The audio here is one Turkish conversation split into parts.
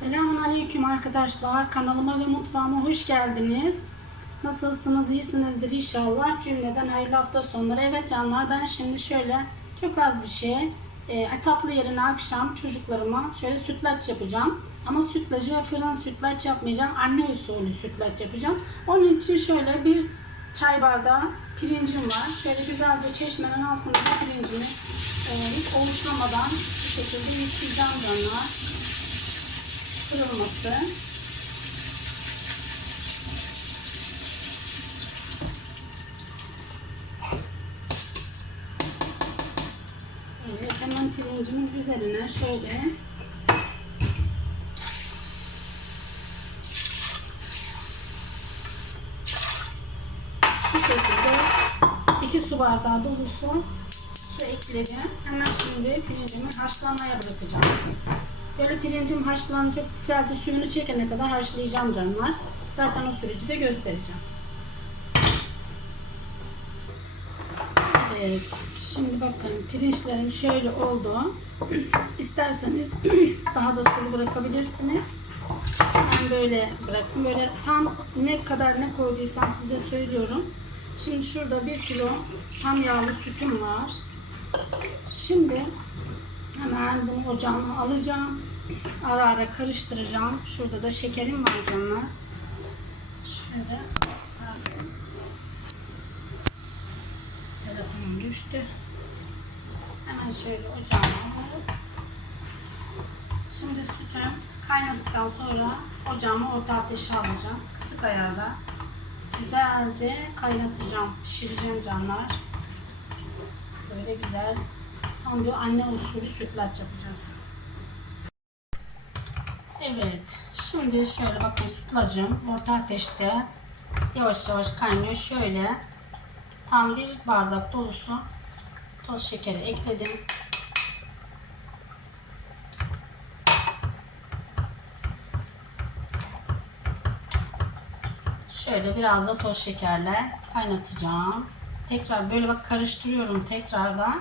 Selamun Aleyküm arkadaşlar. Kanalıma ve mutfağıma hoş geldiniz. Nasılsınız? İyisinizdir inşallah. Cümleden hayırlı hafta sonları. Evet canlar ben şimdi şöyle çok az bir şey e, tatlı yerine akşam çocuklarıma şöyle sütlaç yapacağım. Ama sütlacı fırın sütlaç yapmayacağım. Anne usulü sütlaç yapacağım. Onun için şöyle bir çay bardağı pirincim var. Şöyle güzelce çeşmenin altındaki pirincimi e, hiç oluşlamadan şu şekilde yıkayacağım canlar kırılması. Evet, hemen pirincimin üzerine şöyle şu şekilde iki su bardağı dolusu su ekledim. Hemen şimdi pirincimi haşlamaya bırakacağım. Böyle pirincim haşlanacak, güzelce suyunu çekene kadar haşlayacağım canlar. Zaten o süreci de göstereceğim. Evet, şimdi bakın pirinçlerim şöyle oldu. İsterseniz daha da sulu bırakabilirsiniz. Ben böyle bıraktım. Böyle tam ne kadar ne koyduysam size söylüyorum. Şimdi şurada bir kilo tam yağlı sütüm var. Şimdi hemen bunu ocağıma alacağım. Ara ara karıştıracağım. Şurada da şekerim var canlar. Şöyle. Telefonum düştü. Hemen şöyle ocağıma alıp Şimdi sütüm kaynadıktan sonra ocağımı orta ateşe alacağım. Kısık ayarda. Güzelce kaynatacağım. Pişireceğim canlar. Böyle güzel. Tam bir anne usulü sütlaç yapacağız. Evet. Şimdi şöyle bakın sütlacım orta ateşte yavaş yavaş kaynıyor. Şöyle tam bir bardak dolusu toz şekeri ekledim. Şöyle biraz da toz şekerle kaynatacağım. Tekrar böyle bak karıştırıyorum tekrardan.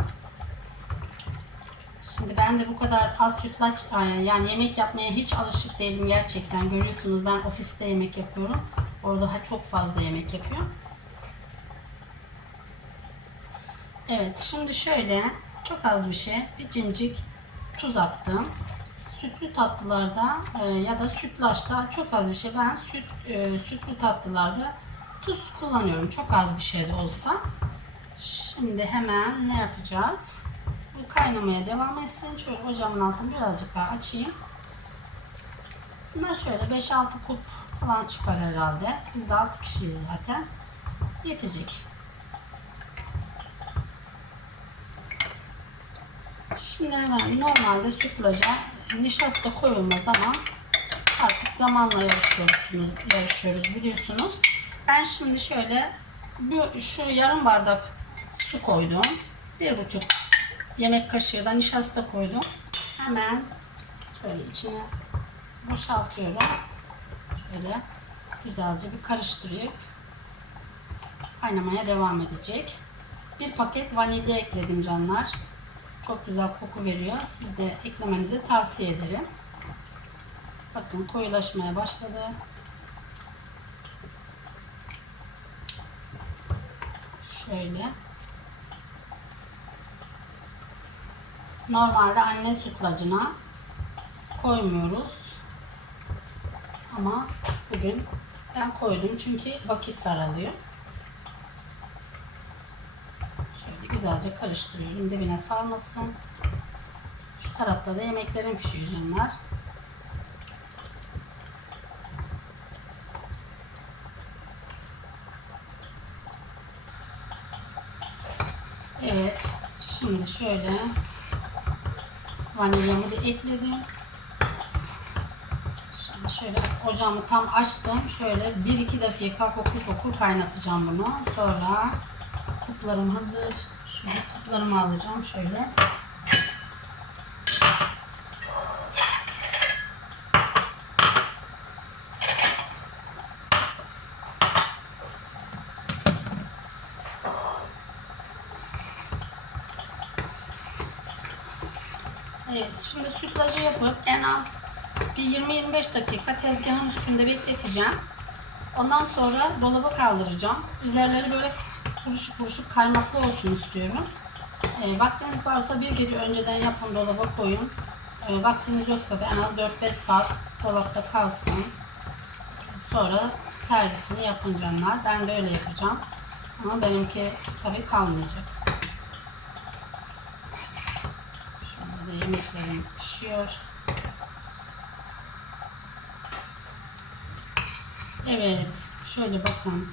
Şimdi ben de bu kadar az sütlaç yani yemek yapmaya hiç alışık değilim gerçekten. Görüyorsunuz ben ofiste yemek yapıyorum. Orada çok fazla yemek yapıyorum. Evet şimdi şöyle çok az bir şey bir cimcik tuz attım. Sütlü tatlılarda e, ya da sütlaçta çok az bir şey. Ben süt e, sütlü tatlılarda tuz kullanıyorum. Çok az bir şey de olsa. Şimdi hemen ne yapacağız? Kaynamaya devam etsin. Şöyle ocağımın altını birazcık daha açayım. Bunlar şöyle 5-6 kup falan çıkar herhalde. Biz de 6 kişiyiz zaten. Yetecek. Şimdi hemen normalde sütlaca nişasta koyulmaz ama artık zamanla yarışıyoruz, yarışıyoruz biliyorsunuz. Ben şimdi şöyle bu şu yarım bardak su koydum. Bir buçuk yemek kaşığı da nişasta koydum. Hemen şöyle içine boşaltıyorum. Böyle güzelce bir karıştırıp kaynamaya devam edecek. Bir paket vanilya ekledim canlar. Çok güzel koku veriyor. Siz de eklemenizi tavsiye ederim. Bakın koyulaşmaya başladı. Şöyle. Normalde anne sütlacına koymuyoruz. Ama bugün ben koydum çünkü vakit daralıyor. Şöyle güzelce karıştırıyorum dibine sarmasın. Şu tarafta da yemeklerim pişiyor canlar. Evet. Şimdi şöyle vanilyamı da ekledim. Şimdi şöyle ocağımı tam açtım. Şöyle 1-2 dakika kokur kokur kaynatacağım bunu. Sonra kuplarım hazır. Şimdi kuplarımı alacağım şöyle. Evet, şimdi sütlacı yapıp en az bir 20-25 dakika tezgahın üstünde bekleteceğim. Ondan sonra dolaba kaldıracağım. Üzerleri böyle kuruşuk kuruşuk kaymaklı olsun istiyorum. E, vaktiniz varsa bir gece önceden yapın dolaba koyun. E, vaktiniz yoksa da en az 4-5 saat dolapta kalsın. Sonra servisini yapın canlar. Ben de öyle yapacağım. Ama benimki tabii kalmayacak. Şimdi yemeklerimiz pişiyor. Evet. Şöyle bakın.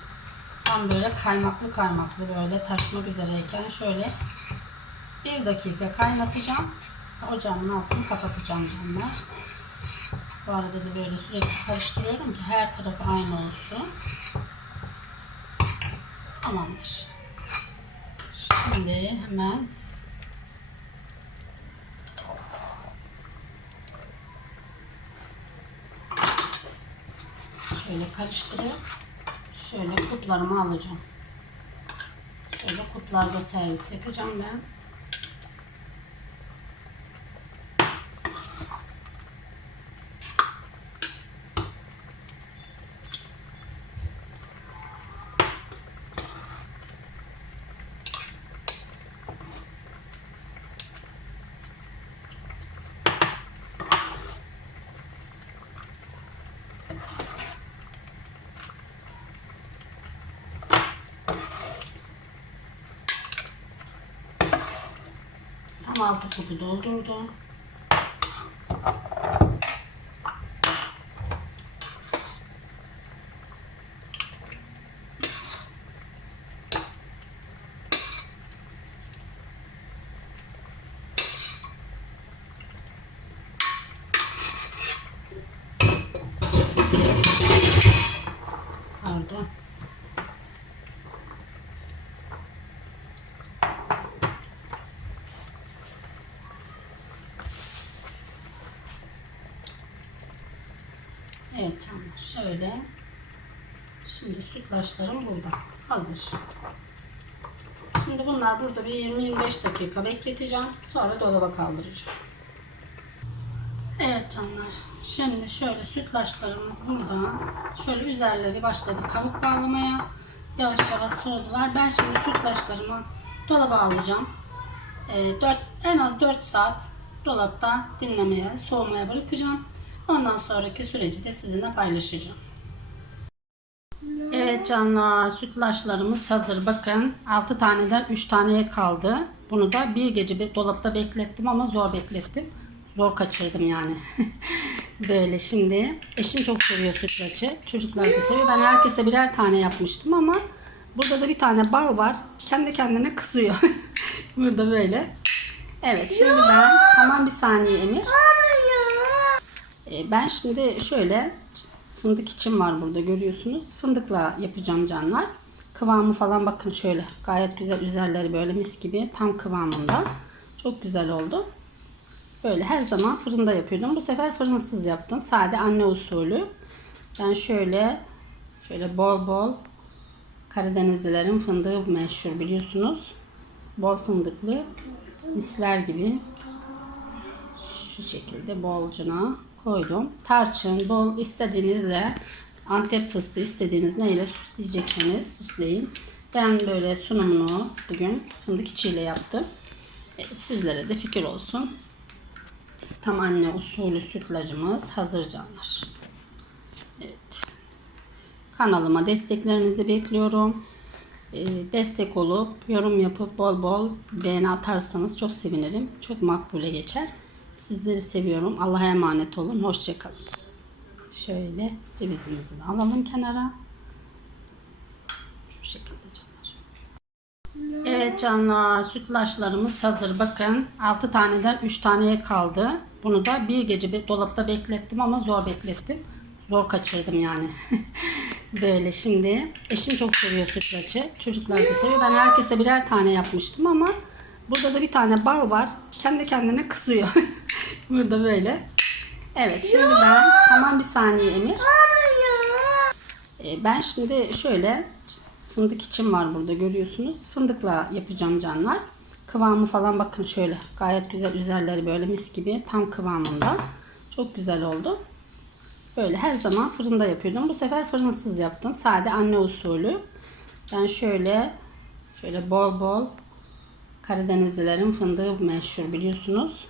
Tam böyle kaymaklı kaymaklı böyle taşmak üzereyken şöyle bir dakika kaynatacağım. Ocağımın altını kapatacağım canlar. Bu arada da böyle sürekli karıştırıyorum ki her tarafı aynı olsun. Tamamdır. Şimdi hemen şöyle karıştırıp şöyle kutlarımı alacağım. Şöyle kutlarda servis yapacağım ben. Altı kutu doldurdum. Evet canım şöyle. Şimdi sütlaçlarım burada. Hazır. Şimdi bunlar burada bir 20-25 dakika bekleteceğim. Sonra dolaba kaldıracağım. Evet canlar. Şimdi şöyle sütlaçlarımız burada. Şöyle üzerleri başladı kabuk bağlamaya. Yavaş yavaş soğudular. Ben şimdi sütlaçlarımı dolaba alacağım. Ee, 4, en az 4 saat dolapta dinlemeye, soğumaya bırakacağım. Ondan sonraki süreci de sizinle paylaşacağım. Evet canlar sütlaçlarımız hazır. Bakın 6 taneden 3 taneye kaldı. Bunu da bir gece dolapta beklettim ama zor beklettim. Zor kaçırdım yani. Böyle şimdi eşim çok seviyor sütlaçı. Çocuklar da seviyor. Ben herkese birer tane yapmıştım ama burada da bir tane bal var. Kendi kendine kızıyor. burada böyle. Evet şimdi ben hemen bir saniye Emir. E, Ben şimdi şöyle fındık için var burada görüyorsunuz. Fındıkla yapacağım canlar. Kıvamı falan bakın şöyle gayet güzel üzerleri böyle mis gibi tam kıvamında. Çok güzel oldu. Böyle her zaman fırında yapıyordum. Bu sefer fırınsız yaptım. Sade anne usulü. Ben şöyle şöyle bol bol Karadenizlilerin fındığı meşhur biliyorsunuz. Bol fındıklı misler gibi şu şekilde bolcuna koydum. Tarçın, bol istediğinizle Antep fıstığı istediğiniz neyle süsleyecekseniz süsleyin. Ben böyle sunumunu bugün fındık içiyle yaptım. Evet, sizlere de fikir olsun. Tam anne usulü sütlacımız hazır canlar. Evet. Kanalıma desteklerinizi bekliyorum. Ee, destek olup yorum yapıp bol bol beğeni atarsanız çok sevinirim. Çok makbule geçer. Sizleri seviyorum. Allah'a emanet olun. Hoşçakalın. Şöyle cevizimizi alalım kenara. Şu şekilde canlar. Evet canlar sütlaçlarımız hazır. Bakın 6 taneden 3 taneye kaldı. Bunu da bir gece dolapta beklettim ama zor beklettim. Zor kaçırdım yani. Böyle şimdi eşim çok seviyor sütlaçı. Çocuklar da seviyor. Ben herkese birer tane yapmıştım ama burada da bir tane bal var. Kendi kendine kızıyor. burada böyle. Evet şimdi ben hemen bir saniye Emir. Ee, Ben şimdi şöyle fındık için var burada görüyorsunuz. Fındıkla yapacağım canlar. Kıvamı falan bakın şöyle gayet güzel üzerleri böyle mis gibi tam kıvamında. Çok güzel oldu. Böyle her zaman fırında yapıyordum. Bu sefer fırınsız yaptım. Sade anne usulü. Ben şöyle şöyle bol bol Karadenizlilerin fındığı meşhur biliyorsunuz.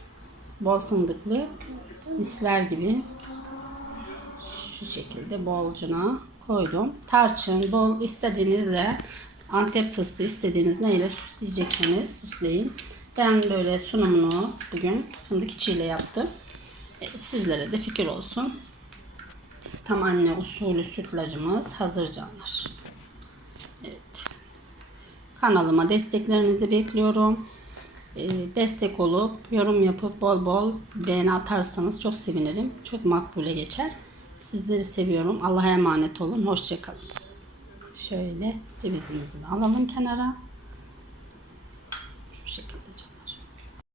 Bol fındıklı misler gibi şu şekilde bolcuna koydum. Tarçın, bol istediğinizle Antep fıstığı istediğiniz neyle süsleyecekseniz süsleyin. Ben böyle sunumunu bugün fındık içiyle yaptım. Sizlere de fikir olsun. Tam anne usulü sütlacımız hazır canlar. Evet. Kanalıma desteklerinizi bekliyorum. Ee, destek olup yorum yapıp bol bol beğeni atarsanız çok sevinirim. Çok makbule geçer. Sizleri seviyorum. Allah'a emanet olun. Hoşçakalın. Şöyle cevizimizi alalım kenara.